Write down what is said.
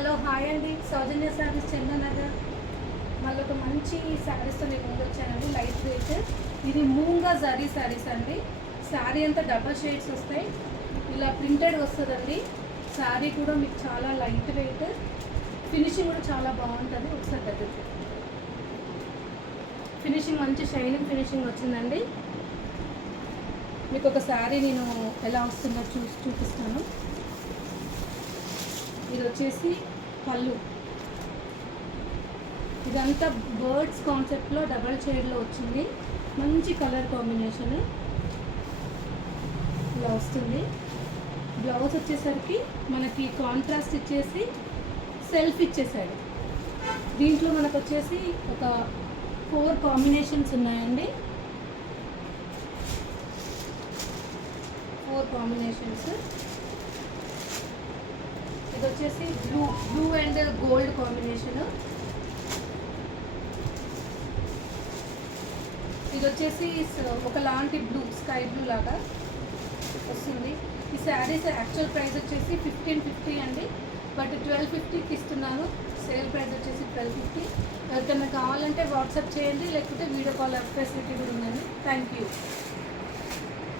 Hello hi అండి, సౌజన్య శారీస్ చందనగర్. మళ్ళీ ఒక మంచి శారీస్తో నేను ముందు వచ్చానండి. లైట్ వెయిట్, ఇది మూంగా జరీ శారీస్ అండి. శారీ అంతా డబల్ షేడ్స్ వస్తాయి, ఇలా ప్రింటెడ్ వస్తుందండి. శారీ కూడా మీకు చాలా లైట్ వెయిట్, ఫినిషింగ్ కూడా చాలా బాగుంటుంది. ఒకసారి దగ్గర ఫినిషింగ్ మంచి షైనింగ్ ఫినిషింగ్ వచ్చిందండి. మీకు ఒక శారీ నేను ఎలా వస్తుందో చూపిస్తాను. ఇది వచ్చేసి పళ్ళు, ఇదంతా బర్డ్స్ కాన్సెప్ట్లో డబల్ షేడ్లో వచ్చింది. మంచి కలర్ కాంబినేషన్ ఇలా వస్తుంది. బ్లౌజ్ వచ్చేసరికి మనకి కాంట్రాస్ట్ ఇచ్చేసి సెల్ఫ్ ఇచ్చేసాడు. దీంట్లో మనకు వచ్చేసి ఒక 4 కాంబినేషన్స్ ఉన్నాయండి. 4 కాంబినేషన్స్. ఇది వచ్చేసి బ్లూ అండ్ గోల్డ్ కాంబినేషన్. ఇది వచ్చేసి ఒకలాంటి బ్లూ, స్కై బ్లూ లాగా వస్తుంది. ఈ శారీస్ యాక్చువల్ ప్రైస్ వచ్చేసి 1550 అండి, బట్ 1250కి ఇస్తున్నాను. సేల్ ప్రైస్ వచ్చేసి 1250. ఎవరికైనా కావాలంటే వాట్సాప్ చేయండి, లేకపోతే వీడియో కాల్ ఫెసిలిటీ కూడా ఉందండి. Thank you.